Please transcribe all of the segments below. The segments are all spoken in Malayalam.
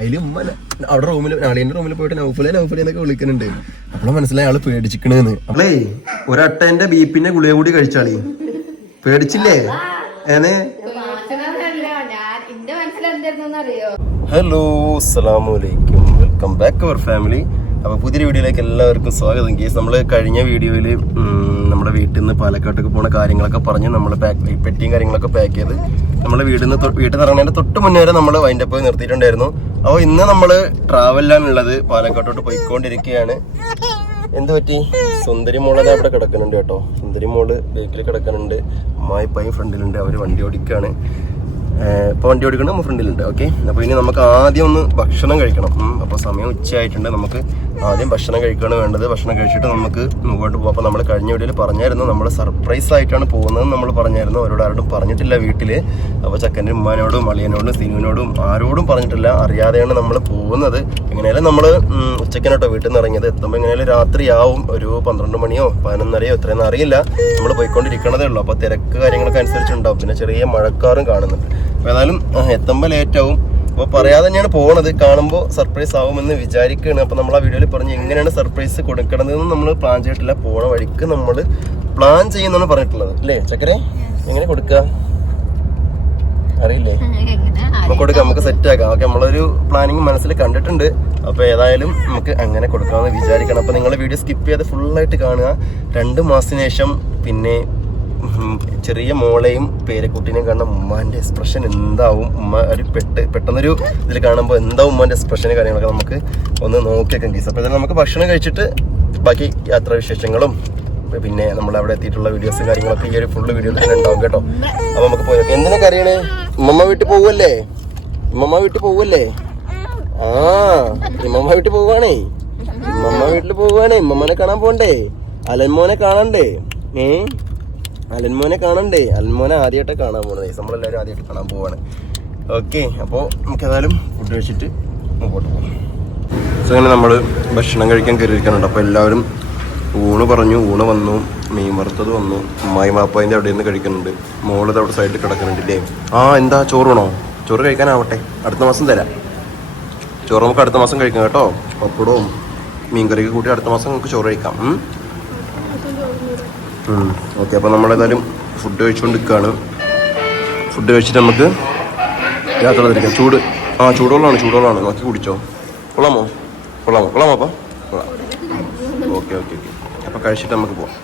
അതിൽ ഉമ്മ അവിടെ റൂമിൽ നാളീന്റെ റൂമിൽ പോയിട്ട് നൗഫലെ നൗഫലെ എന്നൊക്കെ വിളിക്കുന്നുണ്ട്. അപ്പോഴും മനസ്സിലായി അയാൾ പേടിച്ചിക്കണെന്ന്. അപ്പളേ ഒരട്ടന്റെ ബീപ്പിന്റെ ഗുളിക കൂടി കഴിച്ചാളി. പേടിച്ചില്ലേ? ഏനെ ഹലോ അസ്സലാമലൈക്കും വെൽക്കം ബാക്ക് അവർ ഫാമിലി. അപ്പൊ പുതിയ വീഡിയോയിലേക്ക് എല്ലാവർക്കും സ്വാഗതം. കേസ് നമ്മൾ കഴിഞ്ഞ വീഡിയോയിൽ നമ്മുടെ വീട്ടിൽ നിന്ന് പാലക്കാട്ടേക്ക് പോണ കാര്യങ്ങളൊക്കെ പറഞ്ഞ് നമ്മൾ പാക്ക് പെട്ടിയും കാര്യങ്ങളൊക്കെ പാക്ക് ചെയ്ത് നമ്മുടെ വീട്ടിൽ വീട്ടിൽ നിന്ന് തൊട്ട് മുന്നേ വരെ നമ്മൾ വൈൻഡ് അപ്പ് നിർത്തിയിട്ടുണ്ടായിരുന്നു അപ്പോൾ ഇന്ന് നമ്മൾ ട്രാവലിലാണുള്ളത് പാലക്കാട്ടോട്ട് പോയിക്കൊണ്ടിരിക്കുകയാണ് എന്ത് പറ്റി? സുന്ദരി മോളെ അവിടെ കിടക്കുന്നുണ്ട് കേട്ടോ. സുന്ദരി മോൾ ബേക്കിൽ കിടക്കുന്നുണ്ട്. മായ്പായും ഫ്രണ്ടിലുണ്ട്. അവർ വണ്ടി ഓടിക്കുകയാണ് ഇപ്പൊ വണ്ടി ഓടിക്കണം നമ്മൾ ഫ്രണ്ടിലുണ്ട്. ഓക്കെ? അപ്പോൾ ഇനി നമുക്ക് ആദ്യം ഒന്ന് ഭക്ഷണം കഴിക്കണം. അപ്പോൾ അപ്പൊ സമയം ഉച്ചയായിട്ടുണ്ട്. നമുക്ക് ആദ്യം ഭക്ഷണം കഴിക്കുകയാണ് വേണ്ടത്. ഭക്ഷണം കഴിച്ചിട്ട് നമുക്ക് മുമ്പോട്ട് പോകാം അപ്പോൾ നമ്മൾ കഴിഞ്ഞ വീഡിയോയിൽ പറഞ്ഞായിരുന്നു നമ്മൾ സർപ്രൈസ് ആയിട്ടാണ് പോകുന്നതെന്ന് നമ്മൾ പറഞ്ഞായിരുന്നു. അവരോട് ആരോടും പറഞ്ഞിട്ടില്ല വീട്ടിൽ അപ്പോൾ ചക്കന്റെ ഉമ്മാനോടും അളിയനോടും സിനുവിനോടും ആരോടും പറഞ്ഞിട്ടില്ല. അറിയാതെയാണ് നമ്മൾ പോകുന്നത്. എങ്ങനെയാലും നമ്മൾ ഉച്ചക്കനോട്ടോ വീട്ടിൽ നിന്ന് ഇറങ്ങിയത്. എത്തുമ്പോൾ എങ്ങനെയാലും രാത്രിയാവും. ഒരു പന്ത്രണ്ട് മണിയോ പതിനൊന്നരയോ എത്രയെന്ന് അറിയില്ല. നമ്മൾ പോയിക്കൊണ്ടിരിക്കണതേ ഉള്ളൂ. അപ്പോൾ തിരക്ക് കാര്യങ്ങളൊക്കെ അനുസരിച്ചുണ്ടാവും. പിന്നെ ചെറിയ മഴക്കാറും കാണുന്നുണ്ട്. അപ്പോൾ ഏതായാലും എത്തുമ്പോൾ ലേറ്റ് ആവും. അപ്പോൾ പറയാതെ തന്നെയാണ് പോണത്. കാണുമ്പോൾ സർപ്രൈസ് ആവുമെന്ന് വിചാരിക്കുകയാണ് അപ്പോൾ നമ്മൾ ആ വീഡിയോയിൽ പറഞ്ഞു എങ്ങനെയാണ് സർപ്രൈസ് കൊടുക്കണതെന്ന് നമ്മൾ പ്ലാൻ ചെയ്തിട്ടില്ല. പോണ വഴിക്ക് നമ്മൾ പ്ലാൻ ചെയ്യുന്നതാണ് പറഞ്ഞിട്ടുള്ളത്. അല്ലേ ചക്കരെ? എങ്ങനെ കൊടുക്കുക അറിയില്ലേ? നമുക്ക് കൊടുക്കാം. നമുക്ക് സെറ്റ് ആക്കാം. ഓക്കെ നമ്മളൊരു പ്ലാനിങ് മനസ്സിൽ കണ്ടിട്ടുണ്ട്. അപ്പൊ ഏതായാലും നമുക്ക് അങ്ങനെ കൊടുക്കാമെന്ന് വിചാരിക്കണം. അപ്പൊ നിങ്ങൾ വീഡിയോ സ്കിപ്പ് ചെയ്ത് ഫുള്ളായിട്ട് കാണുക. രണ്ട് മാസത്തിന് ശേഷം പിന്നെ ചെറിയ മോളെയും പേരക്കുട്ടിനെയും കാണുന്ന ഉമ്മാന്റെ എക്സ്പ്രഷൻ എന്താവും? ഉമ്മ ഒരു പെട്ട് പെട്ടെന്നൊരു ഇതിൽ കാണുമ്പോൾ എന്താ ഉമ്മാന്റെ എക്സ്പ്രഷൻ കാര്യങ്ങളൊക്കെ നമുക്ക് ഒന്ന് നോക്കിയേക്കാം അപ്പോൾ അപ്പൊ നമുക്ക് ഭക്ഷണം കഴിച്ചിട്ട് ബാക്കി യാത്രാ വിശേഷങ്ങളും പിന്നെ നമ്മൾ അവിടെ എത്തിയിട്ടുള്ള വീഡിയോസും കാര്യങ്ങളൊക്കെ ഈ ഒരു ഫുള്ള് വീഡിയോയിൽ തന്നെ ഉണ്ടാവും കേട്ടോ. അപ്പോൾ നമുക്ക് പോയി എന്തിനാ എന്തിനൊക്കെ അറിയണേ ഉമ്മമ്മ വീട്ടിൽ പോവല്ലേ? ഉമ്മമ്മ വീട്ടിൽ പോവല്ലേ? ആ ഉമ്മമ്മ വീട്ടിൽ പോവാണേ ഉമ്മമ്മ വീട്ടിൽ പോവാണേ ഉമ്മമ്മനെ കാണാൻ പോണ്ടേ? അലൻമോനെ കാണണ്ടേ? ഏ? അലൻമോനെ കാണണ്ടേ? അലൻമോനെ ആദ്യമായിട്ട് കാണാൻ പോകണത് നമ്മളെല്ലാവരും ആദ്യമായിട്ട് കാണാൻ പോവാണ്. ഓക്കെ അപ്പോൾ നമുക്ക് ഏതായാലും ഫുഡ് കഴിച്ചിട്ട് മുമ്പോട്ട് പോകാം സോ അങ്ങനെ നമ്മൾ ഭക്ഷണം കഴിക്കാൻ കയറിയിരിക്കാനുണ്ട്. അപ്പോൾ എല്ലാവരും ഊണ് പറഞ്ഞു. ഊണ് വന്നു. മീൻ വറുത്തത് വന്നു. അമ്മായി മാപ്പായിന്റെ അവിടെ നിന്ന് കഴിക്കുന്നുണ്ട് മോളത് അവിടെ സൈഡിൽ കിടക്കുന്നുണ്ട് ഇല്ലേ? ആ എന്താ? ചോറ് വേണോ? ചോറ് കഴിക്കാനാവട്ടെ. അടുത്ത മാസം തരാം. ചോറ് നമുക്ക് അടുത്ത മാസം കഴിക്കാം കേട്ടോ. പപ്പടവും മീൻകറിയൊക്കെ കൂട്ടി അടുത്ത മാസം നമുക്ക് ചോറ് കഴിക്കാം. ഓക്കെ അപ്പോൾ നമ്മളേതായാലും ഫുഡ് കഴിച്ചുകൊണ്ട് നിൽക്കുകയാണ് ഫുഡ് കഴിച്ചിട്ട് നമുക്ക് യാത്ര തിരിക്കാം ചൂട്. ആ ചൂടുവെള്ളമാണ് ചൂടുവെള്ളമാണ്. നോക്കി കുടിച്ചോ. കൊള്ളാമോ? കൊള്ളാമോ? കൊള്ളാമോ അപ്പം? കൊള്ളാം. Okay okay okay. അപ്പോൾ കഴിച്ചിട്ട് നമുക്ക് പോവാം.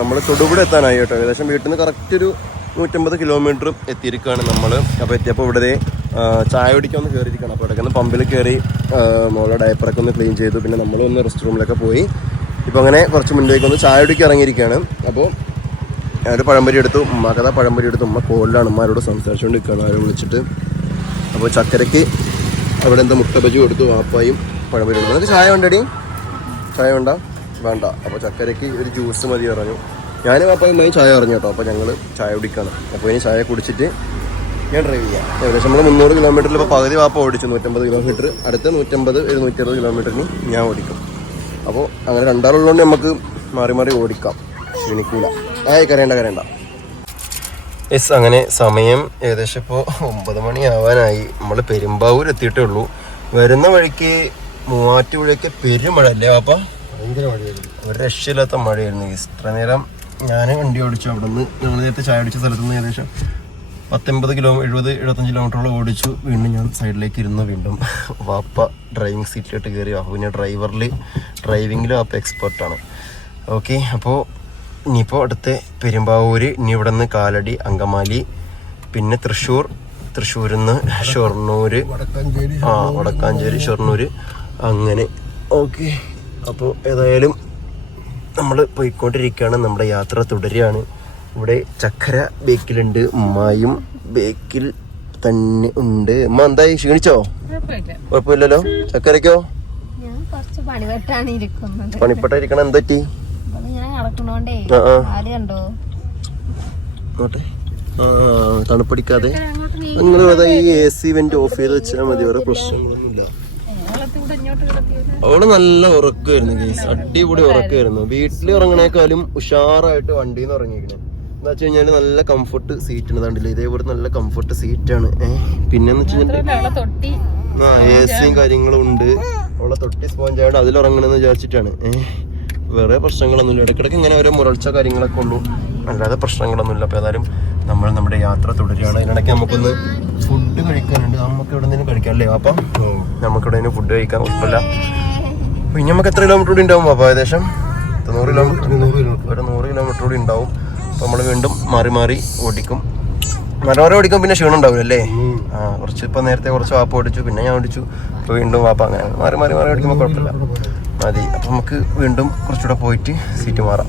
നമ്മൾ തൊടുപുഴ എത്താനായി കേട്ടോ. ഏകദേശം വീട്ടിൽ നിന്ന് കറക്റ്റ് ഒരു നൂറ്റമ്പത് കിലോമീറ്റർ എത്തിയിരിക്കുകയാണ് നമ്മൾ അപ്പോൾ എത്തിയപ്പോൾ ഇവിടെ ചായ കുടിക്കാൻ ഒന്ന് കയറിയിരിക്കണം അപ്പോൾ ഇടയ്ക്കൊന്ന് പമ്പിൽ കയറി മോളുടെ ഡയപ്പറൊക്കെ ഒന്ന് ക്ലീൻ ചെയ്തു. പിന്നെ നമ്മൾ ഒന്ന് റെസ്റ്റ് റൂമിലൊക്കെ പോയി. ഇപ്പോൾ അങ്ങനെ കുറച്ച് മുന്നിലേക്ക് ഒന്ന് ചായ കുടിക്കാൻ ഇറങ്ങിയിരിക്കുകയാണ്. അപ്പോൾ ഞാനൊരു പഴംപൊരി എടുത്തു. ഉമ്മാക്കഥ പഴംപൊരി എടുത്തു. ഉമ്മ കോളിലാണ് ഉമ്മാരോട് സംസാരിച്ചുകൊണ്ട് നിൽക്കുകയാണ് അവരെ വിളിച്ചിട്ട്. അപ്പോൾ ചക്കരയ്ക്ക് അവിടെ എന്താ മുട്ട ബജി കൊടുത്തു. വാപ്പായും പഴംപൊരി കൊടുത്തു. നിനക്ക് ചായ വേണ്ടടി? ചായ വേണ്ട? വേണ്ട. അപ്പോൾ ചക്കരയ്ക്ക് ഒരു ജ്യൂസ് മതി പറഞ്ഞു. ഞാൻ വാപ്പായും ചായ പറഞ്ഞു കേട്ടോ. അപ്പോൾ ഞങ്ങൾ ചായ കുടിക്കുകയാണ് അപ്പോൾ ഇനി ചായ കുടിച്ചിട്ട് ഞാൻ ഡ്രൈവ് ചെയ്യാം. ഏകദേശം നമ്മൾ മുന്നൂറ് കിലോമീറ്ററിൽ ഇപ്പോൾ പകുതി വാപ്പ ഓടിച്ചു. നൂറ്റമ്പത് കിലോമീറ്റർ അടുത്ത നൂറ്റമ്പത് ഒരു നൂറ്ററുപത് കിലോമീറ്ററിന് ഞാൻ ഓടിക്കും. അപ്പോൾ അങ്ങനെ രണ്ടാളുള്ളതുകൊണ്ട് നമുക്ക് മാറി മാറി ഓടിക്കാം. ക്ഷണിക്കൂല ആയി കരയണ്ട കരയണ്ട. യെസ് അങ്ങനെ സമയം ഏകദേശം ഇപ്പോൾ ഒമ്പത് മണി ആവാനായി നമ്മൾ പെരുമ്പാവൂർ എത്തിയിട്ടേ ഉള്ളൂ. വരുന്ന വഴിക്ക് മൂവാറ്റുപുഴയ്ക്ക് പെരുമഴ അല്ലേ പാപ്പ ഭയങ്കര മഴയായിരുന്നു. ഒരു രക്ഷയില്ലാത്ത മഴയായിരുന്നു. ഇത്ര നേരം ഞാൻ വണ്ടി ഓടിച്ചു. അവിടെ നിന്ന് ഞങ്ങൾ നേരത്തെ ചായ അടിച്ച സ്ഥലത്ത് നിന്ന് ഏകദേശം പത്തൊമ്പത് കിലോ എഴുപത് എഴുപത്തഞ്ച് കിലോമീറ്ററോളം ഓടിച്ചു. വീണ്ടും ഞാൻ സൈഡിലേക്ക് ഇരുന്നു. വീണ്ടും വാപ്പ ഡ്രൈവിംഗ് സീറ്റിലോട്ട് കയറി വാപ്പ പിന്നെ ഡ്രൈവറിൽ ഡ്രൈവിങ്ങിൽ വാപ്പ എക്സ്പെർട്ടാണ് ഓക്കെ അപ്പോൾ ഇനിയിപ്പോൾ അടുത്ത പെരുമ്പാവൂര് ഇനി ഇവിടെ നിന്ന് കാലടി അങ്കമാലി പിന്നെ തൃശ്ശൂർ തൃശ്ശൂരിൽ നിന്ന് വടക്കാഞ്ചേരി ആ വടക്കാഞ്ചേരി ഷൊർണൂര് അങ്ങനെ. ഓക്കെ അപ്പോൾ ഏതായാലും നമ്മൾ പോയിക്കൊണ്ടിരിക്കുകയാണ് നമ്മുടെ യാത്ര തുടരുകയാണ്. ഇവിടെ ചക്കര ബേക്കിലുണ്ട് ഉമ്മായും ബേക്കിൽ തന്നെ ഉണ്ട്. ഉമ്മ എന്തായി? ക്ഷീണിച്ചോ? കുഴപ്പമില്ലല്ലോ? ചക്കരക്കോ പണിപ്പെട്ട ഇരിക്കണ എന്തൊറ്റി തണുപ്പടിക്കാതെ. നിങ്ങൾ ഈ എ സി വെന്റ് ഓഫ് ചെയ്ത് വെച്ചാൽ മതി വേറെ പ്രശ്നങ്ങളൊന്നുമില്ല. അവൾ നല്ല ഉറക്കമായിരുന്നു കേസ് അടിപൊളി ഉറക്കമായിരുന്നു വീട്ടിൽ ഉറങ്ങണേക്കാളും ഉഷാറായിട്ട് വണ്ടിയിൽ നിന്ന് ഉറങ്ങിയിരിക്കണേ. എന്താ വെച്ച് കഴിഞ്ഞാൽ നല്ല കംഫർട്ട് സീറ്റ് ആണ്. കണ്ടില്ല? ഇതേപോലെ നല്ല കംഫർട്ട് സീറ്റാണ് തൊട്ടി. ആ എ സിയും കാര്യങ്ങളും ഉണ്ട് അവളെ തൊട്ടി സ്പോഞ്ച് ആയിട്ട് അതിലുറങ്ങണമെന്ന് വിചാരിച്ചിട്ടാണ്. ഏഹ് വേറെ പ്രശ്നങ്ങളൊന്നുമില്ല. ഇടയ്ക്കിടയ്ക്ക് ഇങ്ങനെ ഓരോ മുരൾച്ച കാര്യങ്ങളൊക്കെ ഉള്ളൂ. അല്ലാതെ പ്രശ്നങ്ങളൊന്നുമില്ല. അപ്പോൾ ഏതായാലും നമ്മൾ നമ്മുടെ യാത്ര തുടരുകയാണ്. അതിനിടയ്ക്ക് നമുക്കൊന്ന് ഫുഡ് കഴിക്കാനുണ്ട്. നമുക്ക് എവിടെ നിന്നും കഴിക്കാം അല്ലേ അപ്പം നമുക്ക് ഇവിടെ ഫുഡ് കഴിക്കാൻ കുഴപ്പമില്ല അപ്പോൾ ഇനി നമുക്ക് എത്ര കിലോമീറ്റർ കൂടി ഉണ്ടാവും അപ്പോൾ ഏകദേശം? നൂറ് കിലോമീറ്റർ നൂറ് കിലോമീറ്റർ ഒരു നൂറ് കിലോമീറ്റർ കൂടി ഉണ്ടാവും. നമ്മൾ വീണ്ടും മാറി മാറി ഓടിക്കും. മരോരെ ഓടിക്കും പിന്നെ ക്ഷീണം ഉണ്ടാവില്ല അല്ലേ? ആ കുറച്ച് ഇപ്പൊ നേരത്തെ കുറച്ച് വാപ്പ് ഓടിച്ചു പിന്നെ ഞാൻ ഓടിച്ചു. അപ്പൊ വീണ്ടും വാപ്പ അങ്ങനെ മാറി മാറി മാറി ഓടിക്കുമ്പോൾ കുഴപ്പമില്ല. മതി. അപ്പൊ നമുക്ക് വീണ്ടും കുറച്ചുകൂടെ പോയിട്ട് സീറ്റ് മാറാം.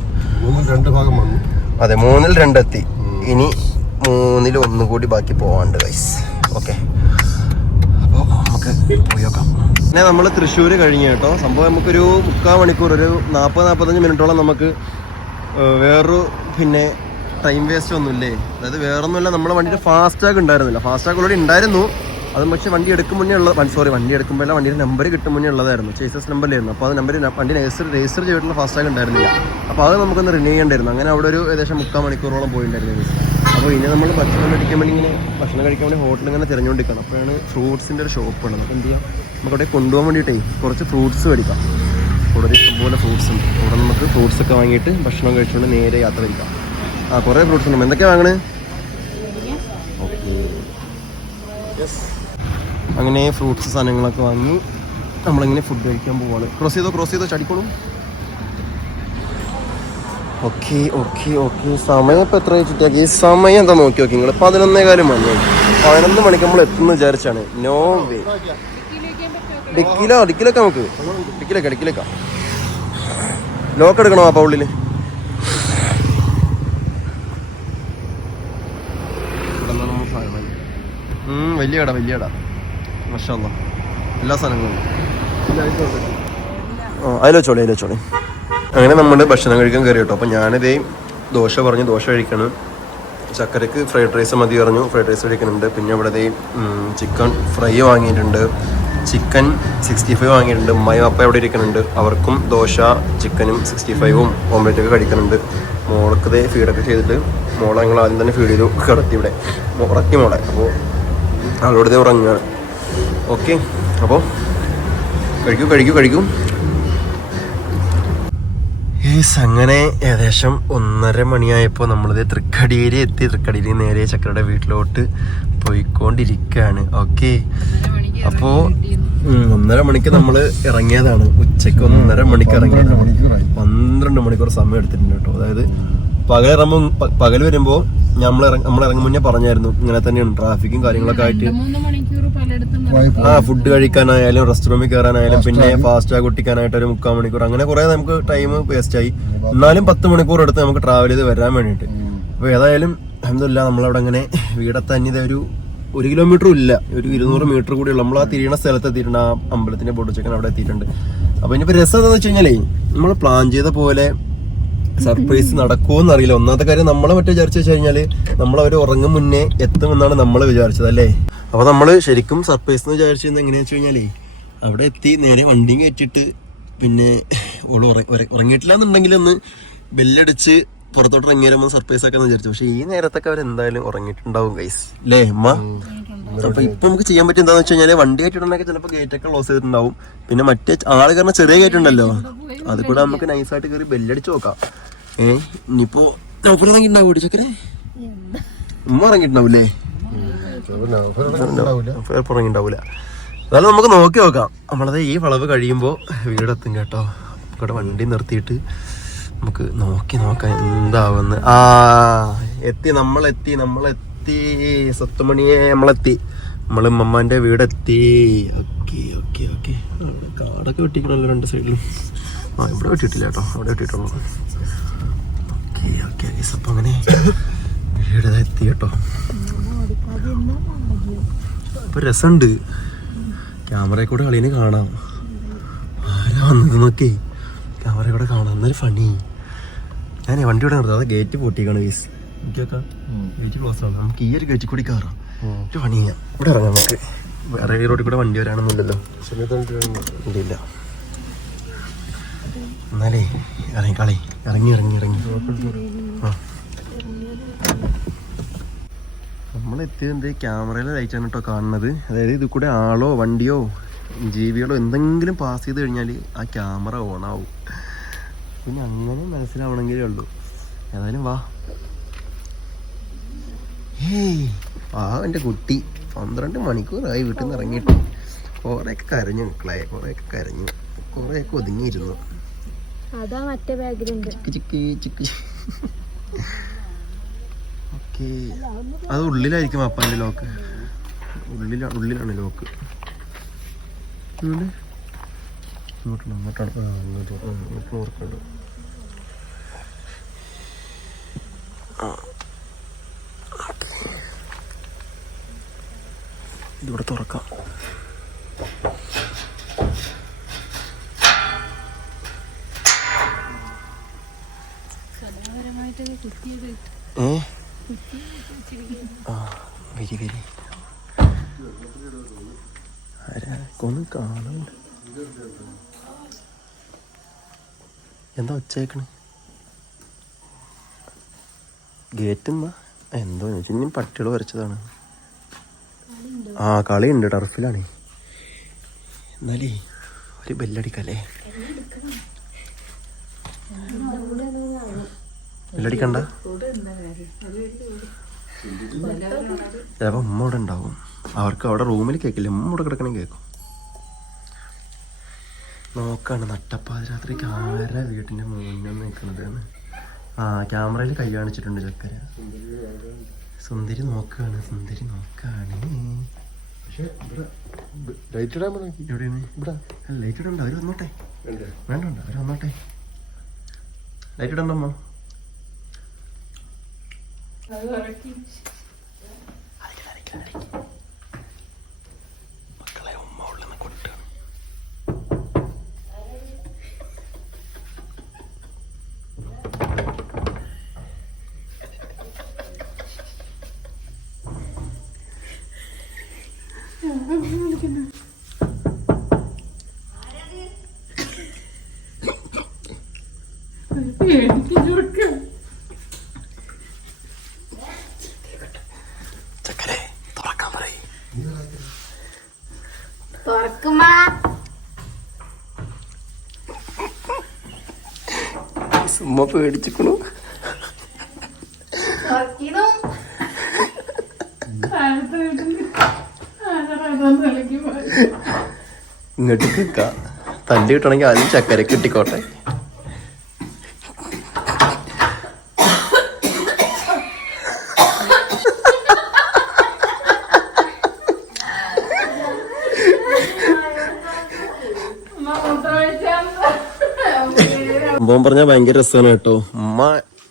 അതെ മൂന്നിൽ രണ്ടെത്തി. ഇനി മൂന്നിൽ ഒന്നും കൂടി ബാക്കി പോവാണ്ട് ഗൈസ് ഓക്കെ അപ്പോൾ നമുക്ക് പോയി നോക്കാം. പിന്നെ നമ്മൾ തൃശ്ശൂർ കഴിഞ്ഞ് കേട്ടോ. സംഭവം നമുക്കൊരു മുക്കാൽ മണിക്കൂർ ഒരു നാൽപ്പത് നാൽപ്പത്തഞ്ച് മിനിറ്റോളം നമുക്ക് വേറൊരു പിന്നെ ടൈം വേസ്റ്റ് ഒന്നുമില്ലേ? അതായത് വേറൊന്നുമില്ല നമ്മളെ വണ്ടിയുടെ ഫാസ്റ്റാഗ് ഉണ്ടായിരുന്നില്ല. ഫാസ്റ്റാഗ് ഓൾറെഡി ഉണ്ടായിരുന്നു. അത് പക്ഷേ വണ്ടി എടുക്കും മുന്നേ ഉള്ള സോറി വണ്ടി എടുക്കുമ്പോൾ വണ്ടിയുടെ നമ്പർ കിട്ടും മുന്നേ ഉള്ളതായിരുന്നു. ചേസസ് നമ്പറിലായിരുന്നു അപ്പോൾ അത് നമ്പർ വണ്ടി രജിസ്റ്റർ രജിസ്റ്റർ ചെയ്തിട്ടുള്ള ഫാസ്റ്റാഗ് ഉണ്ടായിരുന്നില്ല. അപ്പോൾ അത് നമുക്കൊന്ന് റിന്യൂ ചെയ്യേണ്ടായിരുന്നു. അങ്ങനെ അവിടെ ഒരു ഏകദേശം മുക്കാൽ മണിക്കൂറോളം പോയിട്ടുണ്ടായിരുന്നു അപ്പോൾ ഇനി നമ്മൾ ഭക്ഷണം കഴിക്കാൻ വേണ്ടി ഇങ്ങനെ ഭക്ഷണം കഴിക്കാൻ വേണ്ടി ഹോട്ടൽ ഇങ്ങനെ തിരഞ്ഞുകൊണ്ടിരിക്കണം അപ്പോഴാണ് ഫ്രൂട്ട്സിന്റെ ഒരു ഷോപ്പ് നമുക്ക് എന്ത് ചെയ്യാം? നമുക്ക് അവിടെ കൊണ്ടുപോകാൻ വേണ്ടിയിട്ടേ കുറച്ച് ഫ്രൂട്ട്സ് മേടിക്കാം. ഇവിടെ ഇഷ്ടംപോലെ ഫ്രൂട്ട്സ് അവിടെ നമുക്ക് ഫ്രൂട്ട്സ് ഒക്കെ വാങ്ങിയിട്ട് ഭക്ഷണം കഴിച്ചുകൊണ്ട് നേരെ യാത്ര ചെയ്യാം ആ കുറേ ഫ്രൂട്ട്സ് ഉണ്ട്? എന്തൊക്കെയാണ് വാങ്ങണേ? അങ്ങനെ ഫ്രൂട്ട്സ് സാധനങ്ങളൊക്കെ വാങ്ങി നമ്മളിങ്ങനെ ഫുഡ് കഴിക്കാൻ പോവാണ്. ക്രോസ് ചെയ്തോ? ക്രോസ് ചെയ്തോ? ചടിക്കോളും. Okay okay okay. സമയം ഇപ്പം എത്ര ചുറ്റിയാക്കി? സമയം എന്താ നോക്കി നോക്കി നിങ്ങൾ പതിനൊന്നേ കാലം വന്നു പതിനൊന്ന് മണിക്ക് നമ്മൾ എത്തുന്നു വിചാരിച്ചാണ്. നോ വേ ഡിക്കിലോ ഡിക്കിലൊക്കെ നമുക്ക്. ഡിക്കിലൊക്കെ ഡിക്കിലൊക്കെ ലോക്ക് എടുക്കണോ അപ്പൊ ഉള്ളിൽ? വലിയ കട വലിയ കട മഷാല്ല എല്ലാ സാധനങ്ങളും അതിലോ ചോളി അതിലോ ചോളി വെച്ചോളി. അങ്ങനെ നമ്മൾ ഭക്ഷണം കഴിക്കാൻ കയറി കേട്ടോ. അപ്പം ഞാനിതേ ദോശ പറഞ്ഞു ദോശ കഴിക്കണം. ചക്കരക്ക് ഫ്രൈഡ് റൈസ് മതി പറഞ്ഞു ഫ്രൈഡ് റൈസ് കഴിക്കുന്നുണ്ട്. പിന്നെ ഇവിടെ ചിക്കൻ ഫ്രൈ വാങ്ങിയിട്ടുണ്ട്. ചിക്കൻ സിക്സ്റ്റി ഫൈവ് വാങ്ങിയിട്ടുണ്ട്. ഉമ്മയും അപ്പ എവിടെ ഇരിക്കുന്നുണ്ട്. അവർക്കും ദോശ ചിക്കനും സിക്സ്റ്റി ഫൈവും ഓംലെറ്റ് ഒക്കെ കഴിക്കുന്നുണ്ട്. മോൾക്ക് ഇതേ ഫീഡൊക്കെ ചെയ്തിട്ട് മോളെ ഞങ്ങൾ ആദ്യം തന്നെ ഫീഡ് ചെയ്തു. കിടത്തി ഇവിടെ. ഉറക്കി മോളെ. അപ്പോൾ അവളോട് ഇതേ ഉറങ്ങുകയാണ്. ഓക്കെ. അപ്പോൾ കഴിക്കൂ കഴിക്കൂ കഴിക്കൂ. അങ്ങനെ ഏകദേശം ഒന്നര മണിയായപ്പോൾ നമ്മളിത് തൃക്കടിയേരി എത്തി. തൃക്കടിയിൽ നേരെ ചക്കരയുടെ വീട്ടിലോട്ട് പോയിക്കൊണ്ടിരിക്കുകയാണ്. ഓക്കെ. അപ്പോൾ ഒന്നര മണിക്ക് നമ്മൾ ഇറങ്ങിയതാണ്. ഉച്ചയ്ക്ക് ഒന്നര മണിക്ക് ഇറങ്ങിയതാണ്. പന്ത്രണ്ട് മണിക്കൂർ സമയം എടുത്തിട്ടുണ്ട് കേട്ടോ. അതായത് പകൽ ഇറങ്ങുമ്പോൾ പകൽ വരുമ്പോൾ നമ്മൾ നമ്മൾ ഇറങ്ങും മുന്നേ പറഞ്ഞായിരുന്നു. ഇങ്ങനെ തന്നെയാണ് ട്രാഫിക്കും കാര്യങ്ങളൊക്കെ ആയിട്ട്. ആ ഫുഡ് കഴിക്കാനായാലും റെസ്റ്റ് റൂമിൽ കയറാനായാലും പിന്നെ ഫാസ്റ്റ് കുട്ടിക്കാനായിട്ട് ഒരു മുക്കാൽ മണിക്കൂർ. അങ്ങനെ കുറെ നമുക്ക് ടൈം വേസ്റ്റ് ആയി. എന്നാലും പത്ത് മണിക്കൂർ എടുത്ത് നമുക്ക് ട്രാവൽ ചെയ്ത് വരാൻ വേണ്ടിയിട്ട്. അപ്പോൾ ഏതായാലും അഹമ്മദില്ല നമ്മളവിടെ അങ്ങനെ വീടത്തന്നെ ഒരു ഒരു കിലോമീറ്ററും ഇല്ല. ഒരു ഇരുന്നൂറ് മീറ്റർ കൂടി ഉള്ളു. നമ്മൾ ആ തിരിയണ സ്ഥലത്ത് എത്തിയിട്ടുണ്ട്. ആ അമ്പലത്തിന്റെ ബോട്ട് അവിടെ എത്തിയിട്ടുണ്ട്. അപ്പൊ ഇനിയിപ്പോ രസം എന്താണെന്ന് വെച്ച് കഴിഞ്ഞാലേ നമ്മൾ പ്ലാൻ ചെയ്ത പോലെ സർപ്രൈസ് നടക്കുമോന്ന് അറിയില്ല ഒന്നാമത്തെ കാര്യം നമ്മളെ മറ്റേ വിചാരിച്ചു വെച്ച് കഴിഞ്ഞാൽ നമ്മൾ അവർ ഉറങ്ങും മുന്നേ എത്തുമെന്നാണ് നമ്മൾ വിചാരിച്ചത് അല്ലേ? അപ്പൊ നമ്മൾ ശരിക്കും സർപ്രൈസ് എന്ന് വിചാരിച്ചിരുന്നത് എങ്ങനെയാണെന്ന് വെച്ച് കഴിഞ്ഞാലേ അവിടെ എത്തി നേരെ വണ്ടിയും കയറ്റിട്ട് പിന്നെ ഓൾ ഉറ- ഉറ- ഉറങ്ങിയിട്ടില്ല എന്നുണ്ടെങ്കിൽ ഒന്ന് ബെല്ലടിച്ച് പുറത്തോട്ട് ഇറങ്ങി വരുമ്പോൾ സർപ്രൈസ് ആക്കാന്ന് വിചാരിച്ചു. പക്ഷെ ഈ നേരത്തൊക്കെ അവർ എന്തായാലും ഉറങ്ങിയിട്ടുണ്ടാവും ഗൈസ് അല്ലേ അമ്മ അപ്പൊ ഇപ്പൊ നമുക്ക് ചെയ്യാൻ പറ്റും എന്താന്ന് വെച്ചാൽ കഴിഞ്ഞാൽ വണ്ടി കയറ്റിടണൊക്കെ ചിലപ്പോൾ ഗേറ്റ് ഒക്കെ ക്ലോസ് ചെയ്തിട്ടുണ്ടാവും. പിന്നെ മറ്റേ ആൾ കാരണം ചെറിയ ഗേറ്റ് ഉണ്ടല്ലോ. അത് കൂടെ നമുക്ക് നൈസായിട്ട് കയറി ബെല്ലടിച്ച് നോക്കാം. ഏ ഇനിയിപ്പോ ഓടിച്ചക്കരെ ഉമ്മ ഇറങ്ങിയിട്ടുണ്ടാവൂലേ എന്നാലും നമുക്ക് നോക്കി നോക്കാം. നമ്മളത് ഈ വളവ് കഴിയുമ്പോൾ വീടെത്തും കേട്ടോ. ഇവിടെ വണ്ടി നിർത്തിയിട്ട് നമുക്ക് നോക്കി നോക്കാം എന്താവുന്ന്? ആ എത്തി നമ്മളെത്തി നമ്മളെത്തി. സത്തുമണിയെ നമ്മളെത്തി. നമ്മൾ മമ്മാന്റെ വീടെത്തി. Okay okay okay. കാടൊക്കെ വെട്ടിക്കണല്ലോ രണ്ട് സൈഡിലും. ആ ഇവിടെ വെട്ടിട്ടില്ല കേട്ടോ. അവിടെ വെട്ടിയിട്ടുള്ളൂ. ഓക്കെ ഓക്കെ അപ്പം അങ്ങനെ എത്തി കേട്ടോ. അപ്പൊ രസമുണ്ട്. ക്യാമറയിൽ കൂടെ കളിനെ കാണാം. ആരാ വന്നത് നോക്കി ക്യാമറയിൽ കൂടെ കാണാം. എന്നൊരു ഫണി ഞാനേ വണ്ടി ഇവിടെ നിർത്താം. അത് ഗേറ്റ് പൊട്ടിക്കാണ് വീസ് എനിക്കൊക്കെ ഗേറ്റ് ക്ലോസ് ആണ്? നമുക്ക് ഈ ഒരു ഗേറ്റിൽ കൂടി കയറാം ഒരു ഫണിയാ ഇവിടെ ഇറങ്ങാം നമുക്ക്. വേറെ റോഡിൽ കൂടെ വണ്ടി വരാനൊന്നുമില്ലല്ലോ. ഇല്ല എന്നാലേ ഇറങ്ങി കളി. ഇറങ്ങി ഇറങ്ങി ഇറങ്ങി. ആ. നമ്മൾ എത്തിയത് ക്യാമറയിലെ ലൈറ്റാണ് കേട്ടോ കാണുന്നത്. അതായത് ഇത് കൂടെ ആളോ വണ്ടിയോ ജീവികളോ എന്തെങ്കിലും പാസ് ചെയ്ത് കഴിഞ്ഞാൽ ആ ക്യാമറ ഓണാവും പിന്നെ അങ്ങനെ മനസ്സിലാവണമെങ്കിലേ ഉള്ളൂ. ഏതായാലും വാ. ഹേയ് ആ എന്റെ കുട്ടി പന്ത്രണ്ട് മണിക്കൂറായി വീട്ടിൽ നിന്ന് ഇറങ്ങിയിട്ട്. കുറേയൊക്കെ കരഞ്ഞു മക്കളെ കുറേയൊക്കെ കരഞ്ഞു. കുറേയൊക്കെ ഒതുങ്ങിയിരുന്നു. അതാ മറ്റേ ബാഗിലുണ്ട് ചിക്ക് ചിക്ക് ചിക്ക്. ഓക്കെ. അത് ഉള്ളിലായിരിക്കും അപ്പാന്റെ ലോക്ക്. ഉള്ളിലാണ് ഉള്ളിലാണ് ലോക്ക്. അങ്ങോട്ടാണ് അങ്ങോട്ടാണ് അങ്ങോട്ട് ഓർക്കുന്നുണ്ട് ആ ഓക്കെ ഇതിവിടെ തുറക്കാം. ഏ? ആ വരി വരി. ആരാക്കൊന്നും കാണുന്നുണ്ട്. എന്താ ഒച്ചേക്കണ് ഗേറ്റ് എന്തോ ചോദിച്ചു ഇനി പട്ടികൾ വരച്ചതാണ്. ആ കളി ഉണ്ട് ടർഫിലാണ്. എന്നാലേ ഒരു ബെല്ലടിക്കല്ലേ? ബെല്ലടിക്കണ്ട? ചിലപ്പോൾ ഉമ്മ അവിടെ ഉണ്ടാവും. അവർക്ക് അവിടെ റൂമിൽ കേൾക്കില്ല ഉമ്മ ഇവിടെ കിടക്കണേ കേൾക്കും നോക്കാണ് നട്ടപ്പാതിരാത്രിക്ക് ആരാ വീട്ടിന്റെ മുന്നിൽ നിൽക്കുന്നത് എന്ന്. ആ ക്യാമറയിൽ കൈ കാണിച്ചിട്ടുണ്ട് ചക്കര. സുന്ദരി നോക്കാണ് സുന്ദരി നോക്കാണ്. ലൈറ്റ് ഇടണ്ട അവർ വന്നോട്ടെ. വേണ്ട വേണ്ട അവർ വന്നോട്ടെ. ലൈറ്റ് ഇടണ്ടമ്മ മക്കളെ ഉമ്മ പേടിച്ചിക്കണു. ഇങ്ങോട്ട് നിൽക്ക. തല്ലി കിട്ടണമെങ്കിൽ ആദ്യം ചക്കര കിട്ടിക്കോട്ടെ. സംഭവം പറഞ്ഞാൽ ഭയങ്കര രസമാണ് കേട്ടോ. ഉമ്മ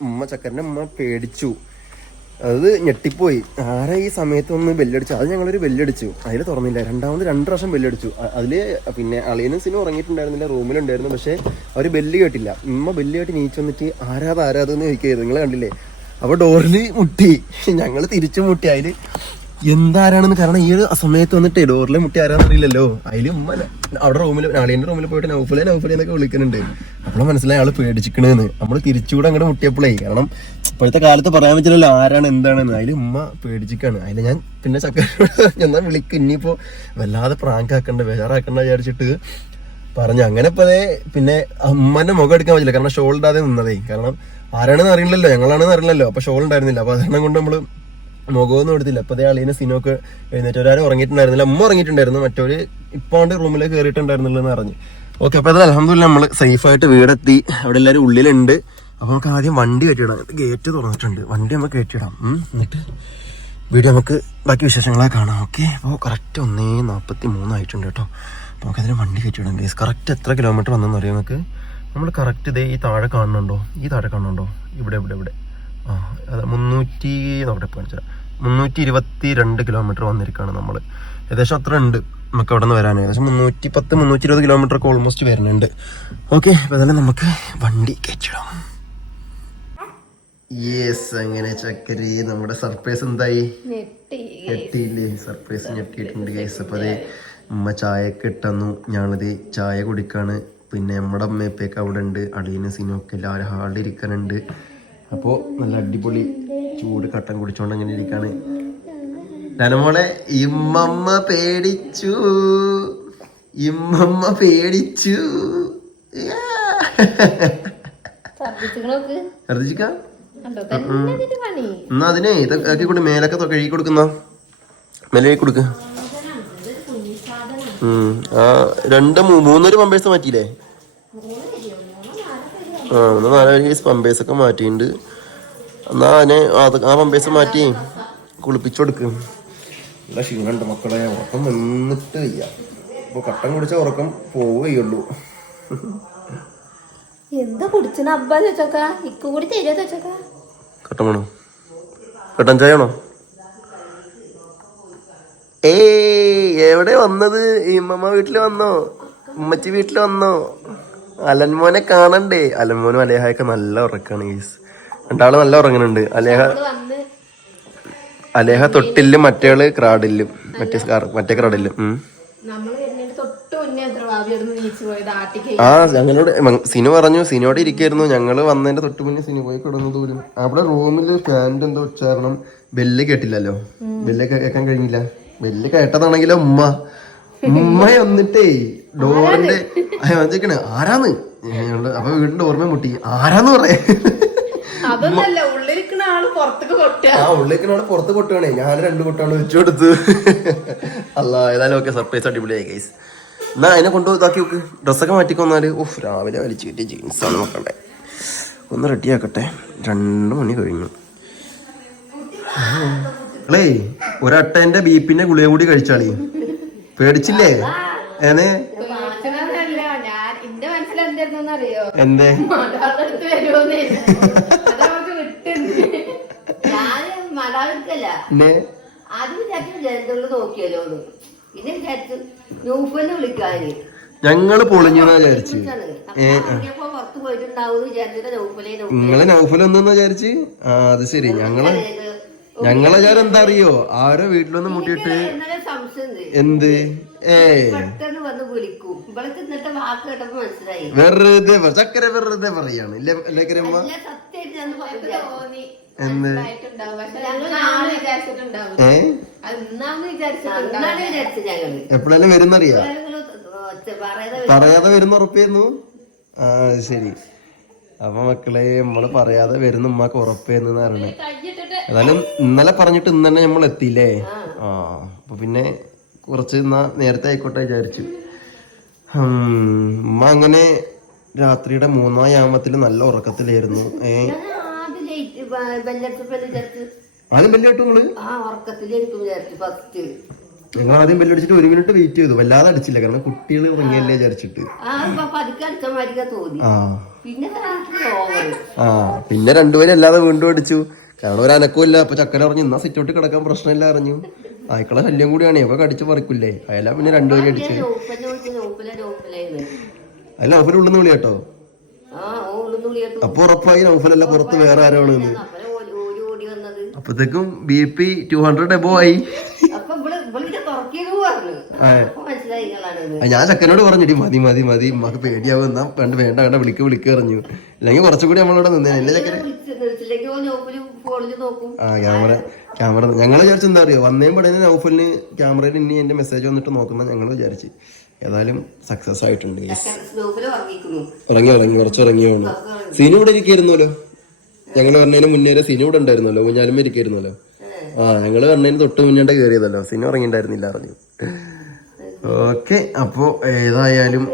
ഉമ്മ ചക്കറിന്റെ ഉമ്മ പേടിച്ചു. അത് ഞെട്ടിപ്പോയി. ആരാ ഈ സമയത്ത് ഒന്ന് ബെല്ലടിച്ചു അത് ഞങ്ങളൊരു ബെല്ലടിച്ചു. അതിൽ തുറന്നില്ല. രണ്ടാമത് രണ്ട് പ്രാവശ്യം ബെല്ലടിച്ചു. അതിൽ പിന്നെ അളിയനും സിനും ഉറങ്ങിയിട്ടുണ്ടായിരുന്നില്ല റൂമിലുണ്ടായിരുന്നു. പക്ഷെ അവർ ബെല്ല് കേട്ടില്ല. ഉമ്മ ബെല്ല് കേട്ട് നീച്ചു വന്നിട്ട് ആരാത് ആരാതെന്ന് ചോദിക്കുന്നത് നിങ്ങൾ കണ്ടില്ലേ? അപ്പൊ ഡോറിൽ മുട്ടി. ഞങ്ങൾ തിരിച്ചു മുട്ടി. അതിൽ എന്താരാണെന്ന് കാരണം ഈ ഒരു സമയത്ത് വന്നിട്ട് ഡോറിലെ മുട്ടി ആരാന്നറിയില്ലല്ലോ. അതിൽ ഉമ്മ അവിടെ റൂമിൽ അളിയന്റെ റൂമിൽ പോയിട്ട് നൗഫലെ നൗഫലെ എന്നൊക്കെ വിളിക്കുന്നുണ്ട്. അപ്പോൾ മനസ്സിലായി ആൾ പേടിച്ചിക്കണെന്ന്. നമ്മൾ തിരിച്ചുകൂടെ അങ്ങോട്ട് മുട്ടിയപ്പോഴേ കാരണം ഇപ്പോഴത്തെ കാലത്ത് പറയാൻ പറ്റില്ലല്ലോ ആരാണ് എന്താണെന്ന്. അതിൽ ഉമ്മ പേടിച്ചിക്കാണ്. അതിൽ ഞാൻ പിന്നെ ചക്കരോട് ഞാൻ വിളിക്കും ഇനിയിപ്പോൾ വല്ലാതെ പ്രാങ്ക് ആക്കണ്ട വേറാക്കണ്ട വിചാരിച്ചിട്ട് പറഞ്ഞു. അങ്ങനെ ഇപ്പൊ പിന്നെ ഉമ്മന്റെ മുഖം എടുക്കാൻ പറ്റില്ല. കാരണം ഷോൾ ഇടാതെ നിന്നതേ. കാരണം ആരാണെന്ന് അറിയില്ലല്ലോ. ഞങ്ങളാണെന്ന് അറിയില്ലല്ലോ. അപ്പൊ ഷോൾ ഉണ്ടായിരുന്നില്ല. അപ്പോൾ അതെണ്ണം കൊണ്ട് നമ്മൾ മുഖമൊന്നും എടുത്തില്ല. അപ്പൊ അതേ അളീന സിനോക്ക് എഴുന്നേറ്റ് ഒരാൾ ഉറങ്ങിയിട്ടുണ്ടായിരുന്നില്ല. അമ്മ ഉറങ്ങിയിട്ടുണ്ടായിരുന്നു. മറ്റൊരു ഇപ്പോണ്ട് റൂമിലേക്ക് കയറിയിട്ടുണ്ടായിരുന്നില്ല എന്ന് പറഞ്ഞു ഓക്കെ അപ്പൊ അത് അലഹമില്ല നമ്മൾ സേഫ് ആയിട്ട് വീടെത്തി. അവിടെ എല്ലാവരും ഉള്ളിലുണ്ട്. അപ്പൊ നമുക്ക് ആദ്യം വണ്ടി കയറ്റിയിടാം. ഗേറ്റ് തുറന്നിട്ടുണ്ട്. വണ്ടി നമുക്ക് കയറ്റിയിടാം. ഉം. എന്നിട്ട് വീഡിയോ നമുക്ക് ബാക്കി വിശേഷങ്ങളെ കാണാം. ഓക്കെ അപ്പോൾ കറക്റ്റ് ഒന്നേ നാൽപ്പത്തി മൂന്നായിട്ടുണ്ട് കേട്ടോ. അപ്പോൾ നമുക്ക് അതിന് വണ്ടി കയറ്റിയിടാം ഗേസ് കറക്റ്റ് എത്ര കിലോമീറ്റർ വന്നെന്ന് അറിയാം നമുക്ക് നമ്മൾ കറക്റ്റ് ഇതേ ഈ താഴെ കാണുന്നുണ്ടോ? ഈ താഴെ കാണുന്നുണ്ടോ? ഇവിടെ ഇവിടെ ഇവിടെ. ആ അതെ മുന്നൂറ്റി നോക്കട്ടെ കാണിച്ചാൽ മുന്നൂറ്റി ഇരുപത്തി രണ്ട് കിലോമീറ്റർ വന്നിരിക്കുകയാണ് നമ്മൾ ഏകദേശം അത്ര ഉണ്ട് നമുക്ക് അവിടെ നിന്ന് വരാൻ ഏകദേശം മുന്നൂറ്റി പത്ത് മുന്നൂറ്റി ഇരുപത് കിലോമീറ്റർ ഒക്കെ ഓൾമോസ്റ്റ് വരുന്നുണ്ട്. ഓക്കെ അപ്പോൾ തന്നെ നമുക്ക് വണ്ടി കയറ്റിടാം യെസ് അങ്ങനെ ചക്കരി നമ്മുടെ സർപ്രൈസ് എന്തായി? ഞെട്ടി ഞെട്ടിയില്ലേ? സർപ്രൈസ് ഞെട്ടിയിട്ടുണ്ട് ഗൈസ് അപ്പോൾ അതെ ഉമ്മ ചായയൊക്കെ ഇട്ടന്നു. ഞാനത് ചായ കുടിക്കാണ്. പിന്നെ നമ്മുടെ അമ്മയപ്പേക്ക് അവിടെ ഉണ്ട്. അളിയനും സിനും ഒക്കെ എല്ലാവരും ഹാളിൽ ഇരിക്കാനുണ്ട്. അപ്പോൾ നല്ല അടിപൊളി ചൂട് കട്ടൻ കുടിച്ചോണ്ട് അങ്ങനെ ഇരിക്കാണ്. ധനമോളെ ഇമ്മമ്മ പേടിച്ചു. ഇമ്മമ്മ പേടിച്ചു. എന്നാ അതിനെ ഇതൊക്കെ ആക്കി കൊടു മേലൊക്കെ കഴുകി കൊടുക്കുന്ന മേലെ കൊടുക്ക്. ആ രണ്ട് മൂന്നൊരു പമ്പേഴ്സ് മാറ്റിയില്ലേ? ഒന്ന് നാല് കേസ് പമ്പേഴ്സ് ഒക്കെ മാറ്റിയിട്ടുണ്ട് എന്നാ അതിനെ അത് ആ പമ്പേഴ്സ് മാറ്റി കുളിപ്പിച്ചു കൊടുക്കും നല്ല ക്ഷീണുണ്ട് മക്കളെ ഉറക്കം നിന്നിട്ട് വയ്യ. ഇപ്പൊ കട്ടൻ കുടിച്ച ഉറക്കം പോവുകയുള്ളൂ എന്താ കുടിച്ചണ അബ്ബാ ചോച്ചോക്ക ഇക്കു കൂടി തരുമോ ചോച്ചോക്ക കട്ടൻ വേണോ? കട്ടൻ ചായ ആണോ ഏയ് എവിടെ വന്നത്? ഈ ഉമ്മമ്മ വീട്ടിൽ വന്നോ? ഉമ്മച്ചി വീട്ടിൽ വന്നോ? അലൻമോനെ കാണണ്ടേ? അലൻമോനും അലേഹയൊക്കെ നല്ല ഉറക്കാണ് ഗീസ് രണ്ടാൾ നല്ല ഉറങ്ങുന്നുണ്ട് അലേഹ അലേഹ തൊട്ടില്ലും മറ്റേൾ ക്രാഡില്ലും. മറ്റേ മറ്റേ ക്രാഡില്ലും. ആ ഞങ്ങളോട് സിനു പറഞ്ഞു. സിനോട് ഇരിക്കായിരുന്നു. ഞങ്ങൾ വന്നതിന്റെ തൊട്ട് മുന്നേ സിനു പോയി കിടന്നു പോലും. അവിടെ റൂമിൽ ഫാനിന്റെ എന്തോ ഉച്ചാരണം. ബെല്ല് കേട്ടില്ലല്ലോ? ബെല്ല് കേൾക്കാൻ കഴിഞ്ഞില്ല. ബെല്ല് കേട്ടതാണെങ്കിലോ ഉമ്മ. ഉമ്മ വന്നിട്ടേ ഡോറിന്റെ ചോദിക്കണേ ആരാന്ന്? അപ്പൊ വീടിന്റെ ഓർമ്മ മുട്ടി. ആരാന്ന് പറയാ? അതൊന്നല്ല ഉള്ളിരിക്കുന്ന ആൾ പുറത്തേക്ക് കൊട്ടുക. ആ ഉള്ളിലേക്കിനോട് പുറത്ത് കൊട്ടുവാണേ. ഞാൻ രണ്ട് കൊട്ടാണ് വെച്ചു കൊടുത്ത്. അല്ല ഏതായാലും ഓക്കെ സർപ്രൈസ് അടിപൊളിയായി ഗൈസ് എന്നാ അതിനെ കൊണ്ട് ഇതാക്കി നോക്ക്. ഡ്രസ്സൊക്കെ മാറ്റിക്കൊന്നാൽ ഓഫ് രാവിലെ വലിച്ചു കിട്ടിയ ജീൻസാണ് മക്കളുടെ ഒന്ന് റെഡിയാക്കട്ടെ രണ്ട് മണി കഴിഞ്ഞു. അളേ ഒരട്ടന്റെ ബീപ്പിന്റെ ഗുളിക കൂടി കഴിച്ചാളി. പേടിച്ചില്ലേ? ഏനെ പേടിക്കണതല്ല ഞാൻ എന്റെ മനസ്സിൽ എന്തായിരുന്നു അറിയോ എന്തേ മലയാളത്ത് വരുമോന്ന് അത് നമുക്ക് വിട്ടുണ്ട് ഞാൻ മലയാളിക്കല്ല എന്നെ ആദ്യം വിചാരിച്ചു ജനതകൾ നോക്കിയല്ലോ എന്ന്. പിന്നെ വിചാരിച്ചു നൂഫലിനെ വിളിക്കാന്. ഞങ്ങൾ പൊളിഞ്ഞെന്നാ വിചാരിച്ച്. നിങ്ങൾ അപ്പൊ പുറത്ത് പോയിട്ടുണ്ടാവും വിചാരിച്ചിട്ട് നൂഫലെ നിങ്ങളെ നൗഫലൊന്നെന്ന് വിചാരിച്ച്? ആ അത് ശരി. ഞങ്ങൾ ഞങ്ങളെ വിചാരം എന്താ അറിയോ? ആരോ വീട്ടിലൊന്നും മുട്ടിയിട്ട്. എന്ത്? ഏ. വെറുതെ ചക്കര വെറുതെ പറയാണ്. ഇല്ലേ എന്ത്? ഏ? വരുന്നറിയാ. പറയാതെ പറയാതെ വരുന്ന ഉറപ്പായിരുന്നു? ആ അത് ശരി. അപ്പൊ മക്കളെ നമ്മൾ പറയാതെ വരുന്ന ഉമ്മക്ക് ഉറപ്പായിരുന്നു അറിയണേ. ഏതായാലും ഇന്നലെ പറഞ്ഞിട്ട് ഇന്ന് തന്നെ നമ്മൾ എത്തിയില്ലേ ആ. അപ്പൊ പിന്നെ കുറച്ച് എന്നാ നേരത്തെ ആയിക്കോട്ടെ വിചാരിച്ചു. ഉമ്മ അങ്ങനെ രാത്രിയുടെ മൂന്നാം യാമത്തിൽ നല്ല ഉറക്കത്തിലായിരുന്നു. ഏ? ആദ്യം ബെല്ലടിട്ടു നിങ്ങൾ? ഞങ്ങൾ ആദ്യം ബെല്ലടിച്ചിട്ട് ഒരു മിനിറ്റ് വെയിറ്റ് ചെയ്തു. വല്ലാതെ അടിച്ചില്ല. കാരണം കുട്ടികൾ ഉറങ്ങിയല്ലേ വിചാരിച്ചിട്ട്. ആ പിന്നെ ഓവർ ആ പിന്നെ രണ്ടുപേരും അല്ലാതെ വീണ്ടും അടിച്ചു. കാരണം ഒരു അനക്കുമില്ല അപ്പൊ ചക്കര പറഞ്ഞു ഇന്നാ സിറ്റോട്ട് കിടക്കാൻ പ്രശ്നമില്ല അറിഞ്ഞു. ആയിക്കളെ ശല്യം കൂടിയാണ്. ഒക്കെ കടിച്ചു പറിക്കില്ലേ? അയല പിന്നെ രണ്ടുപേരും അടിച്ചു. അല്ല നൗഫൽ ഉള്ളുന്ന് വിളി കേട്ടോ അപ്പൊ ഉറപ്പായി നൗഫലല്ല പുറത്ത് വേറെ ആരാണ് അപ്പത്തേക്കും B P two hundred above ആയി. ഞാൻ ചക്കനോട് പറഞ്ഞിട്ട് മതി മതി മതി ഉമ്മക്ക് പേടിയാവും എന്നാ വേണ്ട വേണ്ട വേണ്ട വിളിക്ക് വിളിക്ക് പറഞ്ഞു. അല്ലെങ്കിൽ കുറച്ചുകൂടി നമ്മളിവിടെ നിന്നേ. എന്റെ ചക്കര ക്യാമറ ക്യാമറ ഞങ്ങൾ വിചാരിച്ചു എന്താ അറിയോ? വന്നേം പടനെ നൗഫലിന് ക്യാമറയിൽ ഇനി എന്റെ മെസ്സേജ് വന്നിട്ട് നോക്കുന്ന ഞങ്ങൾ വിചാരിച്ചു. ഏതായാലും സക്സസ് ആയിട്ടുണ്ട്. ഇറങ്ങി ഇറങ്ങി കുറച്ച് ഇറങ്ങിയാണ് സീന ഇവിടെ ഇരിക്കായിരുന്നല്ലോ? ഞങ്ങൾ പറഞ്ഞതിന് മുന്നേ വരെ സീന ഇവിടെ ഉണ്ടായിരുന്നല്ലോ? ഊഞ്ഞാലും ഇരിക്കായിരുന്നല്ലോ? ആ ഞങ്ങൾ പറഞ്ഞതിന് തൊട്ട് മുന്നേണ്ട കയറിയതല്ലോ സീന ഇറങ്ങിണ്ടായിരുന്നില്ല അറിഞ്ഞു ഓക്കെ അപ്പോ ഏതായാലും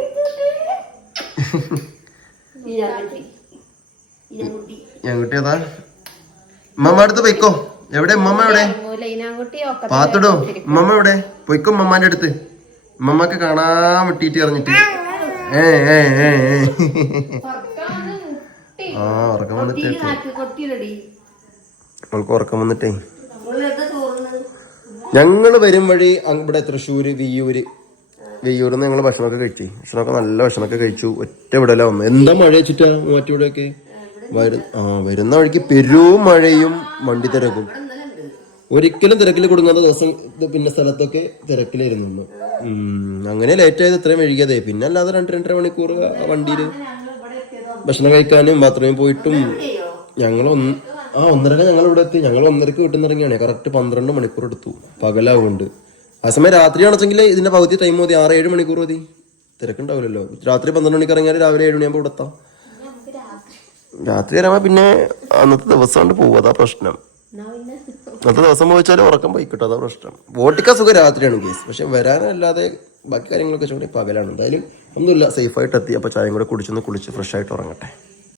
ഇനാകുട്ടി ഉമ്മമ്മ അടുത്ത് പോയിക്കോ. എവിടെ? മമ്മ എവിടെ? പാത്തടോ. മമ്മ എവിടെ? പോയിക്കോ മമ്മാന്റെ അടുത്ത്. മമ്മക്ക് കാണാൻ വിട്ടിട്ട് പറഞ്ഞിട്ട്. ഏ ഏ ഏ. ആ ഉറക്കം വന്നിട്ട്. അവൾക്ക് ഉറക്കം വന്നിട്ടേ. ഞങ്ങൾ വരും വഴി ഇവിടെ തൃശ്ശൂര് വിയ്യൂര്. വെയ്യൂരിൽ നിന്ന് ഞങ്ങൾ ഭക്ഷണമൊക്കെ കഴിച്ചു. ഭക്ഷണമൊക്കെ നല്ല ഭക്ഷണമൊക്കെ കഴിച്ചു. ഒറ്റ വിടല വന്നു. എന്താ മഴ വെച്ചിട്ടാ? ആ വരുന്ന വഴിക്ക് പെരും മഴയും വണ്ടി തിരക്കും. ഒരിക്കലും തിരക്കിൽ കൊടുങ്ങാത്ത ദിവസം പിന്നെ സ്ഥലത്തൊക്കെ തിരക്കിലിരുന്നു അങ്ങനെ ലേറ്റ് ആയത് ഇത്രയും വൈകിയതേ. പിന്നെ അല്ലാതെ രണ്ട് രണ്ടര മണിക്കൂർ വണ്ടിയിൽ ഭക്ഷണം കഴിക്കാനും ബാത്റൂമിൽ പോയിട്ടും ഞങ്ങൾ ഒന്ന് ആ ഒന്നരക്ക് ഞങ്ങൾ ഇവിടെ എത്തി. ഞങ്ങൾ ഒന്നരക്ക് വീട്ടിൽ നിന്ന് ഇറങ്ങിയാണ്. കറക്റ്റ് പന്ത്രണ്ട് മണിക്കൂർ എടുത്തു. പകലാവുന്നുണ്ട് ആ സമയം രാത്രിയാണെച്ചെങ്കിൽ ഇതിന്റെ പകുതി ടൈം മതി. ആറ് ഏഴ് മണിക്കൂർ മതി. തിരക്കുണ്ടാവില്ലല്ലോ. രാത്രി പന്ത്രണ്ട് മണിക്ക് ഇറങ്ങിയാൽ രാവിലെ ഏഴ് മണിയാകുമ്പോൾ ഇവിടെ എത്താം രാത്രി രാത്രി പിന്നെ അന്നത്തെ ദിവസം കൊണ്ട് പോകും അതാ പ്രശ്നം. അന്നത്തെ ദിവസം പോയിച്ചാൽ ഉറക്കം പോയി കിട്ടും അതാ പ്രശ്നം. വോട്ടിക്ക സുഖം രാത്രിയാണ് കേസ് പക്ഷെ വരാനല്ലാതെ ബാക്കി കാര്യങ്ങളൊക്കെ വെച്ചുകൊണ്ട് പകലാണ്. എന്തായാലും ഒന്നുമില്ല സേഫായിട്ട് എത്തി. അപ്പോൾ ചായയും കൂടെ കുടിച്ചൊന്ന് കുളിച്ച് ഫ്രഷ് ആയിട്ട് ഉറങ്ങട്ടെ.